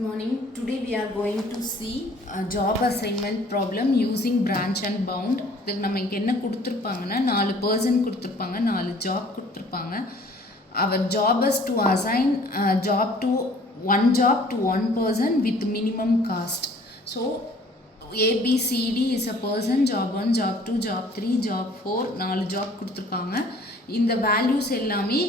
Good morning. Today we are going to see a job assignment problem using branch and bound. இதுக்கு நம்ம இங்கே என்ன கொடுத்துருப்பாங்கன்னா 4 person கொடுத்துருப்பாங்க, 4 job கொடுத்துருப்பாங்க. Our job is to assign one job to one person with minimum cost. So A, B, C, D is a person, job 1, job 2, job 3, job 4, 4 job கொடுத்துருக்காங்க. இந்த values எல்லாமே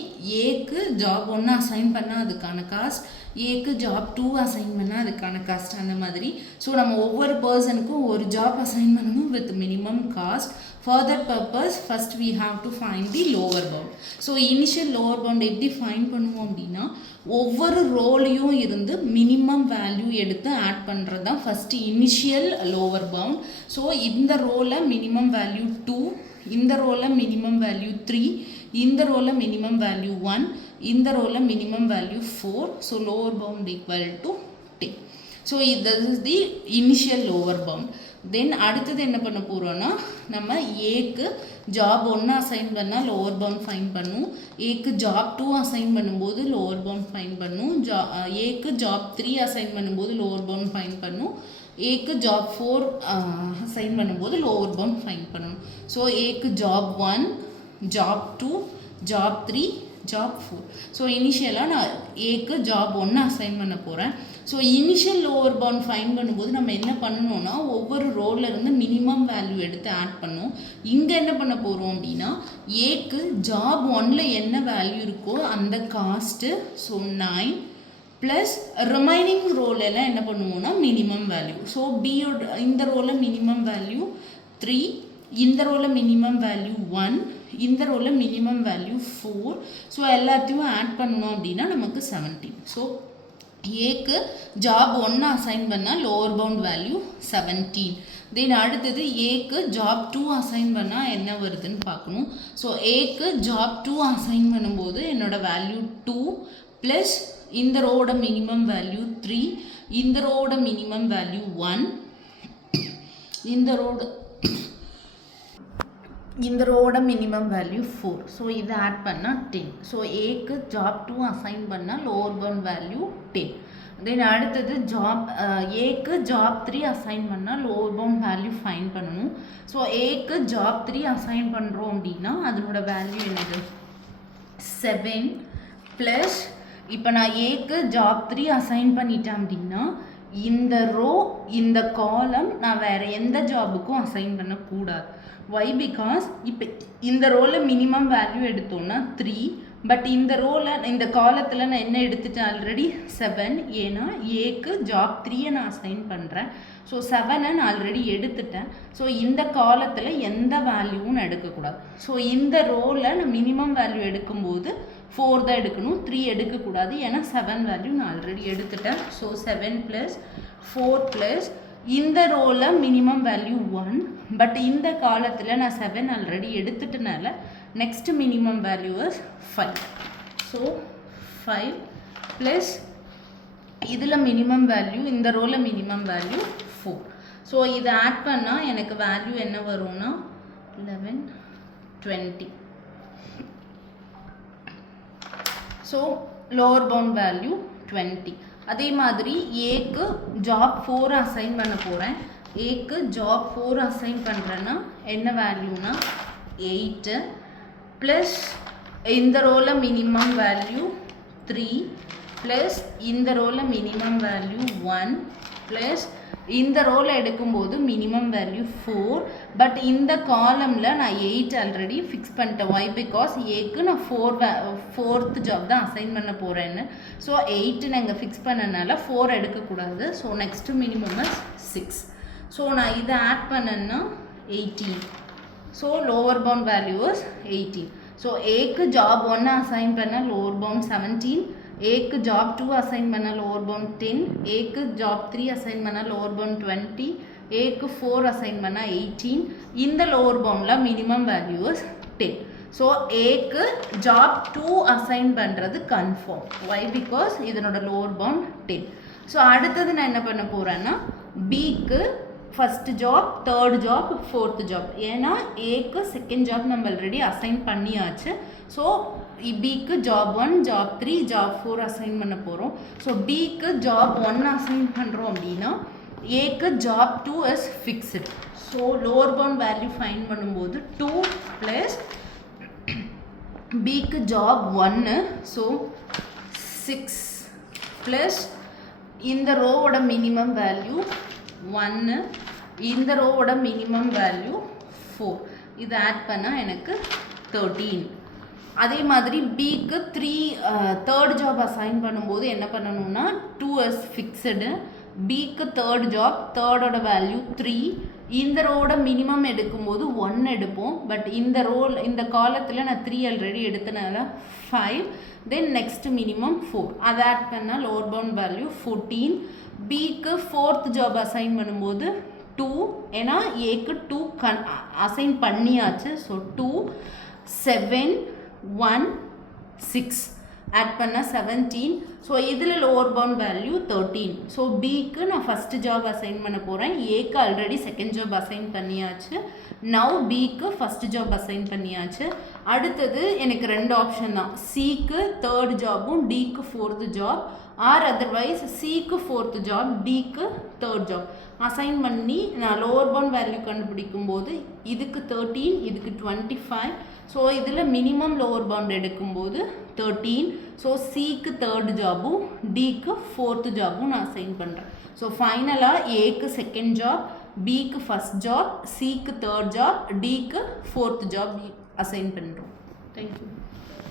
ஏக்கு ஜாப் 1 அசைன் பண்ணால் அதுக்கான cost, ஏக்கு job 2 assign பண்ணால் அதுக்கான cost, அந்த மாதிரி. ஸோ நம்ம ஒவ்வொரு பர்சனுக்கும் ஒரு ஜாப் அசைன் பண்ணணும் with minimum cost. For that purpose, first we have to find the lower bound. So initial lower bound எப்படி ஃபைண்ட் பண்ணுவோம் அப்படின்னா, ஒவ்வொரு ரோலையும் இருந்து மினிமம் வேல்யூ எடுத்து ஆட் பண்ணுறது தான் first initial lower bound. So இந்த ரோவில் மினிமம் வேல்யூ 2, இந்த ரோவில் மினிமம் வேல்யூ 3, இந்த ரோவில் மினிமம் வேல்யூ 1, இந்த ரோவில் minimum value 4. So lower bound equal to 10. So this is the initial lower bound. Then அடுத்தது என்ன பண்ண போகிறோன்னா, நம்ம ஏக்கு ஜாப் 1 அசைன் பண்ணால் லோவர் பவுண்ட் ஃபைன் பண்ணும், ஏக்கு ஜாப் 2 அசைன் பண்ணும்போது லோவர் பவுண்ட் ஃபைன் பண்ணும், ஏக்கு ஜாப் 3 அசைன் பண்ணும்போது லோவர் பவுண்ட் ஃபைன் பண்ணும், ஏக்கு ஜாப் 4 அசைன் பண்ணும்போது லோவர் பவுண்ட் ஃபைன் பண்ணணும். ஸோ ஏக்கு job 1, job 2, job 3, job 4. So இனிஷியலாக நான் ஏக்கு ஜாப் 1 அசைன் பண்ண போகிறேன். So initial lower bound find பண்ணும்போது நம்ம என்ன பண்ணணும்னா, ஒவ்வொரு ரோலில் இருந்து மினிமம் வேல்யூ எடுத்து ஆட் பண்ணணும். இங்கே என்ன பண்ண போகிறோம் அப்படின்னா, ஏக்கு ஜாப் 1ல் என்ன வேல்யூ இருக்கோ அந்த காஸ்ட்டு, ஸோ 9 ப்ளஸ் ரிமைனிங் ரோலெல்லாம் என்ன பண்ணுவோம்னா மினிமம் வேல்யூ. ஸோ பியோட இந்த ரோவில் மினிமம் வேல்யூ 3, இந்த ரோவில் மினிமம் வேல்யூ 1, இந்த ரோவில் மினிமம் வேல்யூ 4. ஸோ எல்லாத்தையும் ஆட் பண்ணணும் அப்படின்னா நமக்கு 17. ஸோ ஏக்கு ஜாப் 1 அசைன் பண்ணால் லோவர் பவுண்ட் வேல்யூ 17. தென் அடுத்தது ஏக்கு ஜாப் 2 அசைன் பண்ணால் என்ன வருதுன்னு பார்க்கணும். ஸோ ஏக்கு ஜாப் 2 அசைன் பண்ணும்போது என்னோடய வேல்யூ 2 ப்ளஸ் இந்த ரோட மினிமம் வேல்யூ 3, இந்த ரோட மினிமம் வேல்யூ 1, இந்த ரோட மினிமம் வேல்யூ 4. ஸோ இதை ஆட் பண்ணால் 10. ஸோ ஏக்கு ஜாப் 2 அசைன் பண்ணால் லோவர் பவுண்ட் வேல்யூ 10. தென் அடுத்தது ஏக்கு ஜாப் 3 அசைன் பண்ணால் லோவர் பவுண்ட் வேல்யூ ஃபைன் பண்ணணும். ஸோ ஏக்கு ஜாப் 3 அசைன் பண்ணுறோம் அப்படின்னா அதனோட வேல்யூ என்னது 7 ப்ளஸ், இப்போ நான் ஏக்கு ஜாப் 3 அசைன் பண்ணிட்டேன் அப்படின்னா இந்த ரோ இந்த காலம் நான் வேறு எந்த ஜாபுக்கும் அசைன் பண்ணக்கூடாது. வை பிகாஸ் இப்போ இந்த ரோவில் மினிமம் வேல்யூ எடுத்தோன்னா 3, பட் இந்த ரோவில் இந்த காலத்தில் நான் என்ன எடுத்துட்டேன் ஆல்ரெடி 7. ஏன்னா ஏக்கு ஜாப் 3 நான் அசைன் பண்ணுறேன். ஸோ 7 நான் ஆல்ரெடி எடுத்துட்டேன். ஸோ இந்த காலத்தில் எந்த வேல்யூவும் நான் எடுக்கக்கூடாது. ஸோ இந்த ரோவில் நான் மினிமம் வேல்யூ எடுக்கும்போது 4 தான் எடுக்கணும், 3 எடுக்கக்கூடாது. ஏன்னா 7 வேல்யூ நான் ஆல்ரெடி எடுத்துட்டேன். ஸோ 7 ப்ளஸ் 4 ப்ளஸ் இந்த ரோவில் மினிமம் வேல்யூ 1, பட் இந்த காலத்தில் நான் 7 ஆல்ரெடி எடுத்துட்டனால next minimum value is 5. So 5 plus இதில் மினிமம் வேல்யூ, இந்த ரோவில் மினிமம் வேல்யூ 4. ஸோ இதை ஆட் பண்ணால் எனக்கு வேல்யூ என்ன வரும்னா 11, 20. So lower bound value 20. அதே மாதிரி ஏக்கு ஜாப் 4 அசைன் பண்ண போகிறேன். ஏக்கு ஜாப் 4 அசைன் பண்ணுறேன்னா என்ன வேல்யூனா 8 ப்ளஸ் இந்த ரோவில் மினிமம் வேல்யூ 3 ப்ளஸ் இந்த ரோவில் மினிமம் வேல்யூ 1 ப்ளஸ் இந்த ரோவில் எடுக்கும்போது மினிமம் வேல்யூ 4, பட் இந்த காலமில் நான் 8 ஆல்ரெடி ஃபிக்ஸ் பண்ணிட்டேன். வை பிகாஸ் ஏக்கு நான் 4th ஜாப் தான் அசைன் பண்ண போகிறேன்னு. ஸோ 8 நான் இங்கே ஃபிக்ஸ் பண்ணனால 4 எடுக்கக்கூடாது. So next minimum is 6. So நான் இதை ஆட் பண்ணேன்னா 18. So lower bound value is 18. So ஏக்கு ஜாப் 1 அசைன் பண்ணால் லோவர் பவுண்ட் 17, ஏக்கு ஜாப் 2 அசைன் பண்ணால் லோவர் பவுண்ட் 10, ஏக்கு ஜாப் 3 அசைன் பண்ணால் லோவர் பவுண்ட் 20, ஏக்கு 4 அசைன் பண்ணால் 18. இந்த லோவர் பவுண்டில் மினிமம் வேல்யூ இஸ் 10. ஸோ ஏக்கு ஜாப் 2 அசைன் பண்ணுறது கன்ஃபார்ம். வை பிகாஸ் இதனோட லோவர் பவுண்ட் 10. ஸோ அடுத்தது நான் என்ன பண்ண போகிறேன்னா, பிக்கு first job, third job, fourth job. ஏன்னா ஏக்கு செகண்ட் ஜாப் நம்ம ஆல்ரெடி அசைன் பண்ணியாச்சு. ஸோ பிக்கு ஜாப் 1, ஜாப் 3, ஜாப் 4 அசைன் பண்ண போகிறோம். ஸோ பிக்கு ஜாப் 1 அசைன் பண்ணுறோம் அப்படின்னா ஏக்கு job 2 is fixed. So lower bound value find பண்ணும்போது 2 ப்ளஸ் பிக்கு ஜாப் 1, ஸோ 6 ப்ளஸ் இந்த ரோவோட மினிமம் வேல்யூ 1, இந்த ரோவோட மினிமம் வேல்யூ 4. இது ஆட் பண்ணால் எனக்கு 13. அதே மாதிரி பிக்கு தேர்ட் ஜாப் அசைன் பண்ணும்போது என்ன பண்ணணும்னா 2 இஸ் ஃபிக்ஸ்டு. பிக்கு தேர்ட் ஜாப், தேர்டோட வேல்யூ 3. இந்த ரோட மினிமம் எடுக்கும்போது 1 எடுப்போம். பட் இந்த காலத்தில் நான் 3 ஆல்ரெடி எடுத்தனால 5. Then next minimum 4. அதை ஆட் பண்ணால் லோவர் பவுண்ட் வேல்யூ 14. பிக்கு ஃபோர்த் ஜாப் அசைன் பண்ணும்போது 2, ஏன்னா ஏக்கு 2 அசைன் பண்ணியாச்சு. ஸோ 2, 7, 1, 6 ஆட் பண்ணால் 17. ஸோ இதில் லோவர் பவுண்ட் வேல்யூ 13. ஸோ பிக்கு நான் ஃபஸ்ட்டு ஜாப் அசைன் பண்ண போகிறேன். ஏக்கு ஆல்ரெடி செகண்ட் ஜாப் அசைன் பண்ணியாச்சு. நவ் பிக்கு ஃபஸ்ட்டு ஜாப் அசைன் பண்ணியாச்சு. அடுத்தது எனக்கு 2 ஆப்ஷன் தான். சிக்கு தேர்ட் ஜாபும் டிக்கு ஃபோர்த்து ஜாப், ஆர் அதர்வைஸ் சிக்கு ஃபோர்த்து ஜாப், டிக்கு தேர்ட் ஜாப் அசைன் பண்ணி நான் லோவர் பவுண்ட் வேல்யூ கண்டுபிடிக்கும் போது இதுக்கு 13, இதுக்கு 25. ஸோ இதில் மினிமம் லோவர் பவுண்ட் எடுக்கும்போது 13. ஸோ சிக்கு தேர்ட் ஜாபும் டிக்கு ஃபோர்த்து ஜாபும் நான் அசைன் பண்ணுறேன். ஸோ ஃபைனலாக ஏக்கு செகண்ட் ஜாப், பிக்கு ஃபஸ்ட் ஜாப், சிக்கு தேர்ட் ஜாப், டிக்கு ஃபோர்த் ஜாப் அசைன் பண்ணுறோம். தேங்க்யூ.